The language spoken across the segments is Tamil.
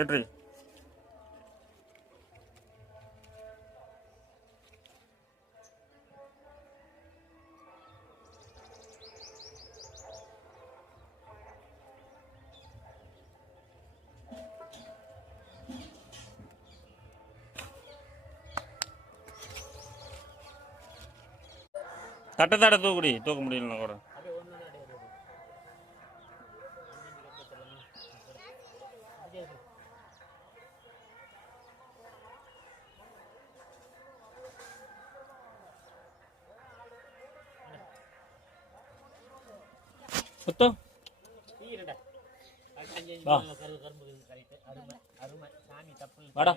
ஏற்றி தட்டை தூக்க முடியலன்னா கூட சுத்தம் வாடா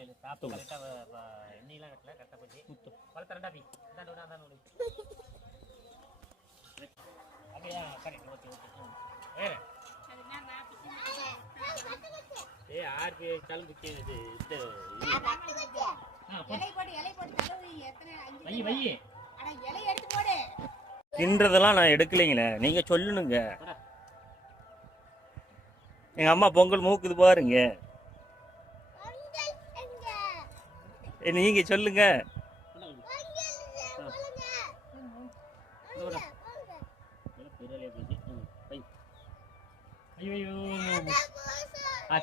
கின்றதெல்லாம் நான் எடுக்கலைங்களே, நீங்க சொல்லணுங்க. எங்க அம்மா பொங்கல் மூக்குது பாருங்க, நீங்க சொல்லுங்க.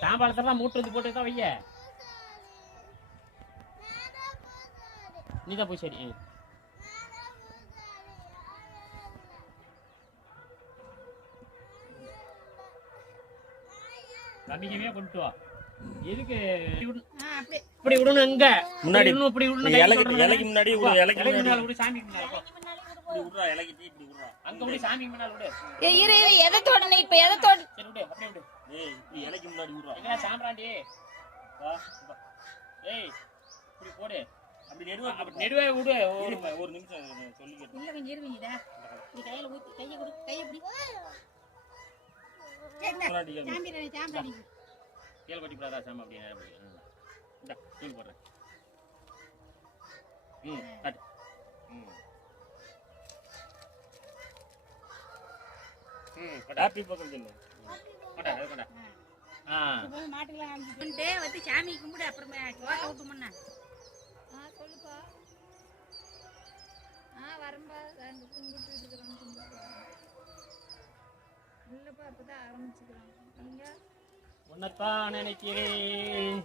தாம்பாளத்தெல்லாம் மூட்டு வந்து போட்டு தான் வைய, நீதான் போய் சரி. நம்பிக்கையே கொண்டு வா. எதுக்கு இப்படி விடணும்? எங்க முன்னாடி இப்படி விடணும், இலைக்கு முன்னாடி விடு, இலைக்கு முன்னாடி விடு, சாமி முன்னாடி இப்படி விடுறா, இலைக்கு இப்படி விடுறா, அங்க விடு, சாமி முன்னாடி விடு. ஏய் இரு இரு, எதை தொடணும் இப்ப? எதை தொட? சரி விடு, அப்படியே விடு. ஏய் இப்படி இலைக்கு முன்னாடி விடுறா. என்ன சாம்ராண்டி வா வா. ஏய் இப்படி போடு, அப்படி நெடுவே, அப்படி நெடுவே விடு. ஒரு நிமிஷம் சொல்லிக்கிறேன். இல்ல கொஞ்சம் இருவீங்கடா, நீ கையில ஊத்தி கையை கொடு, கையை இப்படி கேள் கட்டி போடாதா சாமி, அப்படி இந்த தூக்கி போடுறேன். கட்டு. ஹாப்பி பக்கம் சொல்லு. கொண்டா கொண்டா. மாட்டுக்கலாம் வந்து சாமி கும்பிடு, அப்புறமே கோட்டை விட்டுமுன்னா. சொல்லுப்பா. வரம்பா கும்பிட்டு இருக்கிறோம். இல்லப்பா அப்பதான் ஆரம்பிச்சுக்கிறோம். நீங்க உன்னத்தான் நினைக்கிறேன்.